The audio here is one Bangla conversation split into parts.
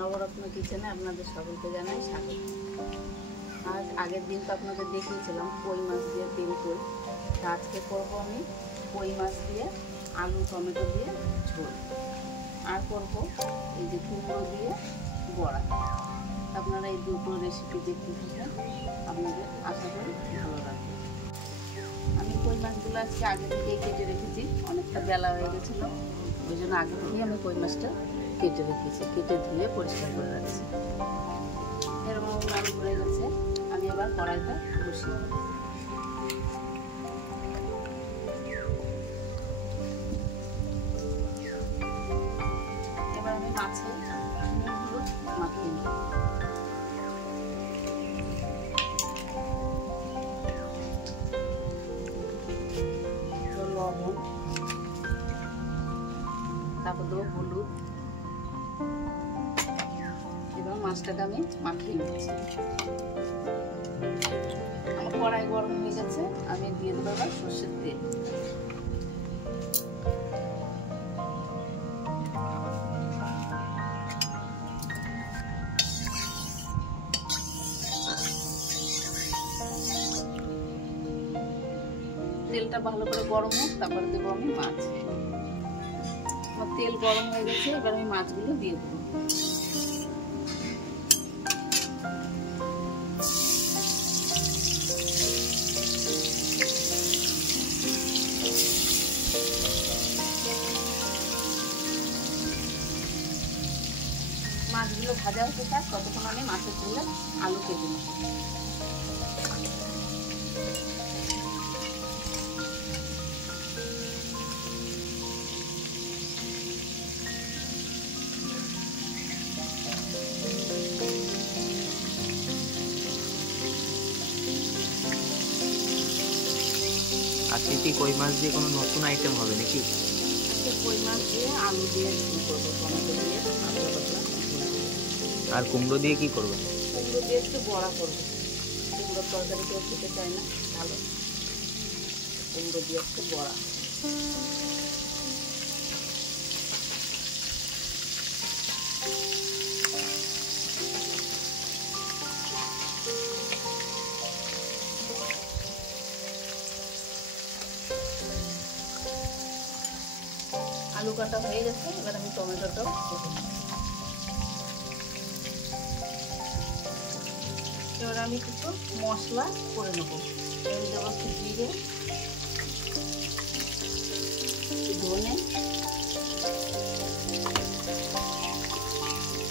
নবরত্ন কিচেনে আপনাদের সকলকে জানাই স্বাগত। আজ আগের দিন তো আপনাদের দেখিয়েছিলাম কই মাছ দিয়ে তেল কই। আজকে করব আমি কই মাছ দিয়ে আলু টমেটো দিয়ে ঝোল, আর করব এই যে কুমড়ো দিয়ে বড়া। আপনারা এই দুটো রেসিপি দেখতে থাকেন, আপনাদের আশা করি ভালো লাগবে। আমি কই মাছগুলো আজকে আগে থেকেই কেটে রেখেছি, অনেকটা বেলা হয়ে গেছিলো, ওই জন্য আগে থেকেই আমি কই মাছটা কেটে রেখেছি, কেটে ধুয়ে পরিষ্কার করে রাখছি। এরকম নাড়ু ঘুরে গেছে, আমি এবার কড়াইটা বসিয়ে দেবো। এবার আমি মাছে নুনগুলো মাখিয়ে নেব। লবণ, তারপর দেবো হলুদ। এবার মাছটাকে আমি মাখিয়ে নিচ্ছি। আমার কড়াই গরম হয়ে গেছে, আমি দিয়ে দেবো এবার সর্ষের তেল। তেলটা ভালো করে গরম হোক, তারপরে দেবো আমি মাছ। আমার তেল গরম হয়ে গেছে, এবার আমি মাছগুলো দিয়ে দেবো। মাছগুলো ভাজা হতে থাক, ততক্ষণ আমি মাছের ঝোলে আলু কেটে নেব। আজকে কি কই মাছ দিয়ে কোনো নতুন আইটেম হবে নাকি? আজকে কই মাছ দিয়ে আলু দিয়ে ঝোল করবো, টমেটো দিয়ে পাতলা পাতলা। আর কুমড়ো দিয়ে কি করবেন? কুমড়ো দিয়ে একটু বড়া করবো। কুমড়োর তরকারি কেউ খেতে চায় না, ভালো কুমড়ো দিয়ে একটু বড়া। আলু কাটা হয়ে গেছে, এবার আমি টমেটোটাও কেটে নেব। এবার আমি কিছু মশলা করে নেব। এবার দেবো একটু জিরে, ধনে,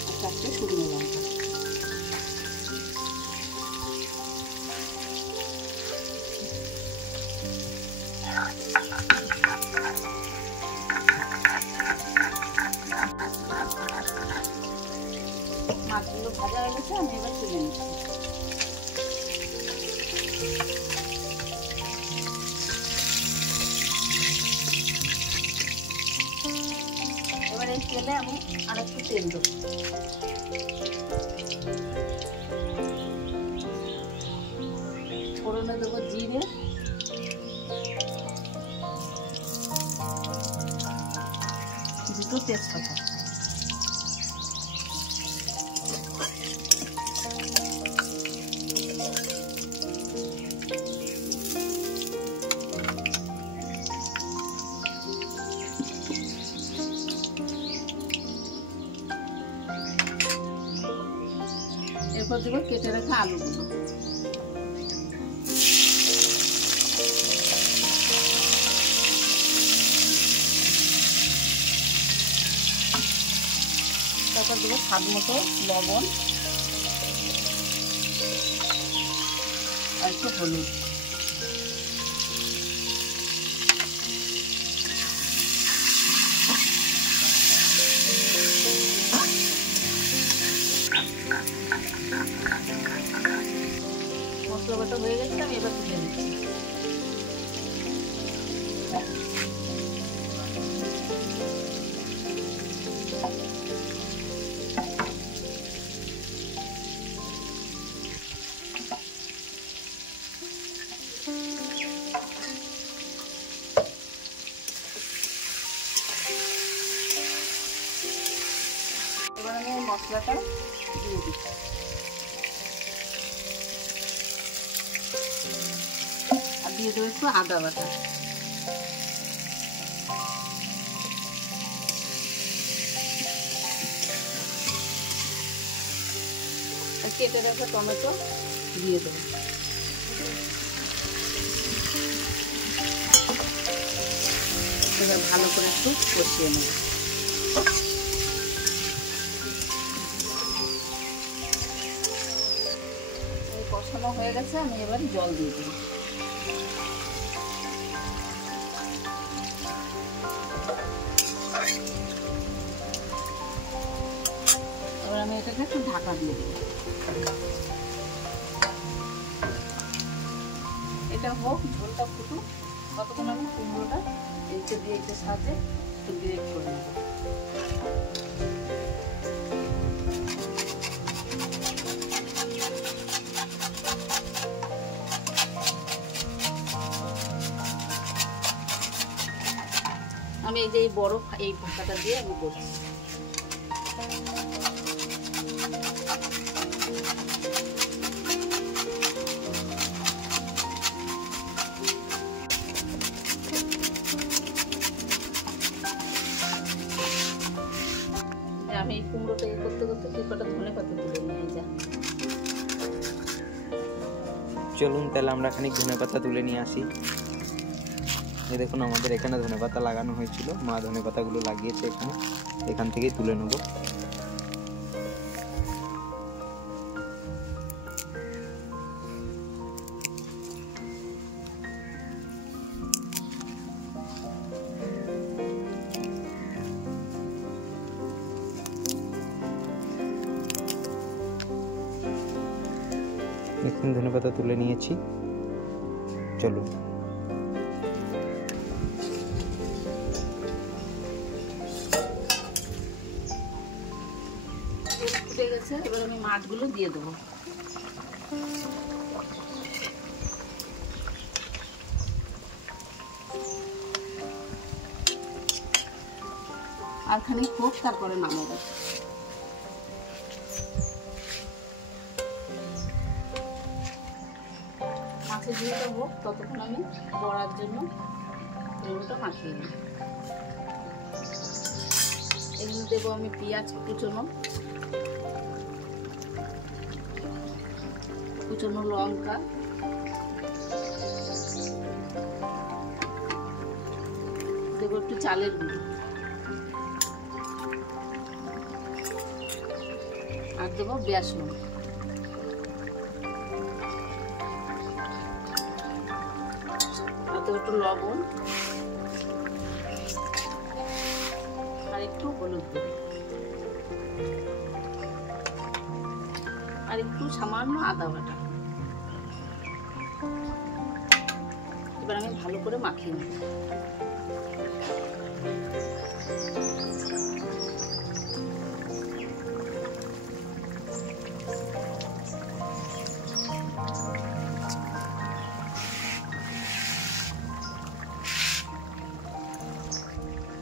আর 4টে শুকনো লঙ্কা। মাছগুলো ভাজা হয়ে গেছে, আমি এবার তুলে নিচ্ছি। এবার এই তেলে আমি আর একটু তেল দেবো। ফোড়নে দেবো জিরে, দুটো তেজপাতা। এরপর দেবো কেটে রাখা আলুগুলো। তারপর দেবো স্বাদ মতো লবণ আর একটু হলুদ। মশলা বাটা হয়ে গেছে, আমি এবার তুলে নিচ্ছি। মশলাটা দিয়ে দিচ্ছি। আর দিয়ে দেবো একটু আদা বাটা। কেটে রাখা টমেটো দিয়ে দেবো। এবার ভালো করে একটু কষিয়ে নেব। কষানো হয়ে গেছে, আমি এবার জল দিয়ে দিই। এবার আমি এটাকে একটু ঢাকা দিয়ে দেবো। এটা হোক, ঝোলটা ফুটুক, ততক্ষণ আমি কুমড়োটা এইটা দিয়ে এটার সাথে একটু গ্রেট করে নেব। আমি এই যে এই বড় এই ফাঁকাটা দিয়ে আমি করছি। আমি এই কুমড়োটা করতে করতে দুপাটা ধনে পাতা তুলে নিয়ে যা। চলুন তাহলে আমরা খানিক ধনেপাতা তুলে নিয়ে আসি। এই দেখুন আমাদের এখানে ধনেপাতা লাগানো হয়েছিল, মা ধনেপাতাগুলো লাগিয়েছে এখানে, এখান থেকেই তুলে নেব। দেখুন ধনেপাতা তুলে নিয়েছি, চলুন। ফুটে গেছে, এবার আমি মাছগুলো দিয়ে দেবো। আর খানিক হোক, তারপরে নামাবো। মাছের ঝোলটা হোক, ততক্ষণ আমি বড়ার জন্য কুমড়োটা মাখিয়ে নিই। এগুলো দেবো আমি পেঁয়াজ কুচনো, কুচনো লঙ্কা, দেবো একটু চালের গুঁড়ো, আর দেবো বেসন, আর দেবো একটু লবণ, আর একটু হলুদ দেবো, আর একটু সামান্য আদা বাটা। এবার আমি ভালো করে মাখিয়ে নেব।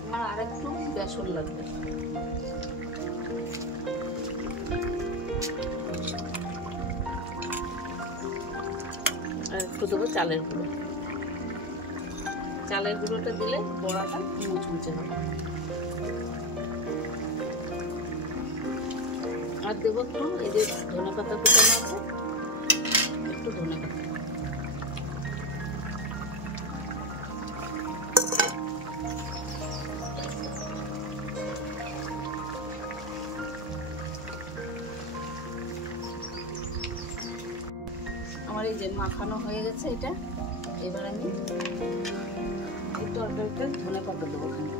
আমার আর একটু বেসন লাগবে। আর একটু দেবো চালের গুঁড়ো। চালের গুঁড়োটা দিলে বড়াটা মুচমুচে হবে। আর দেবো একটু এই যে ধনেপাতা কুচানো আছে, একটু ধনেপাতা। আমার এই যে মাখানো হয়ে গেছে এটা। এবার আমি এই তরকারিটা ধনেপাতা দেবো ওখানে।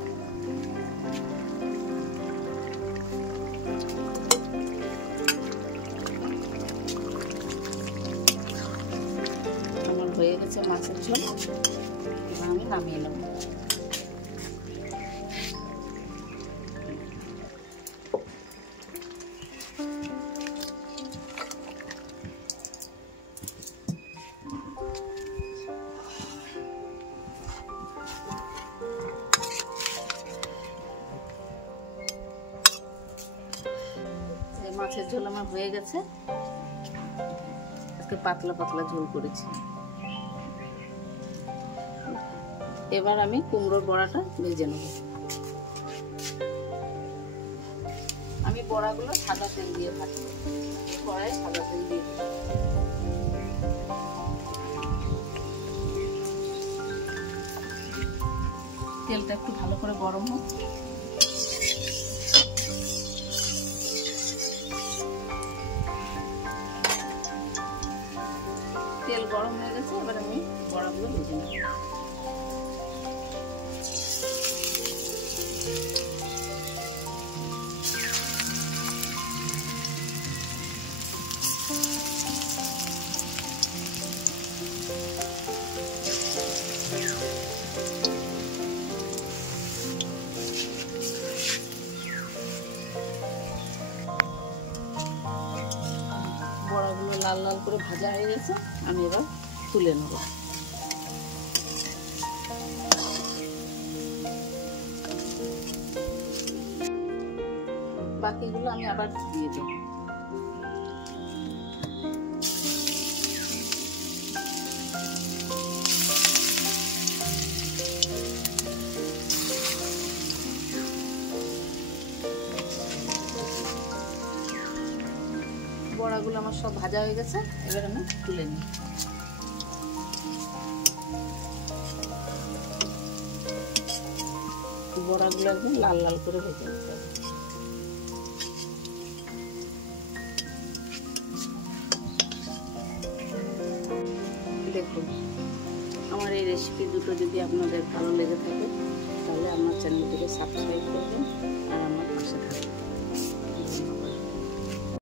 আমার হয়ে গেছে মাছের ঝোল, এবার আমি নামিয়ে নেব। ঝোল আমার হয়ে গেছে। আজকে পাতলা পাতলা ঝোল করেছি। এবার আমি কুমড়োর বড়াটা ভেজে নেব। আমি বড়াগুলো সাদা তেল দিয়ে ভাজবো। কড়াইয়ে সাদা তেল দিয়ে তেলটা একটু ভালো করে গরম হোক। তেল গরম হয়ে গেছে, এবার আমি বড়াগুলো ভেজে নেব। বড়াগুলো লাল লাল করে ভাজা হয়ে গেছে, আমি এবার তুলে নেব। বাকিগুলো আমি আবার দিয়ে দেব। বড়াগুলো আমার সব ভাজা হয়ে গেছে, এবার আমি তুলে নিই। বড়াগুলো একদম লাল লাল করে ভেজে নিতে হবে। দেখুন, আমার এই রেসিপি দুটো যদি আপনাদের ভালো লেগে থাকে তাহলে আমার চ্যানেলটিকে সাবস্ক্রাইব করুন।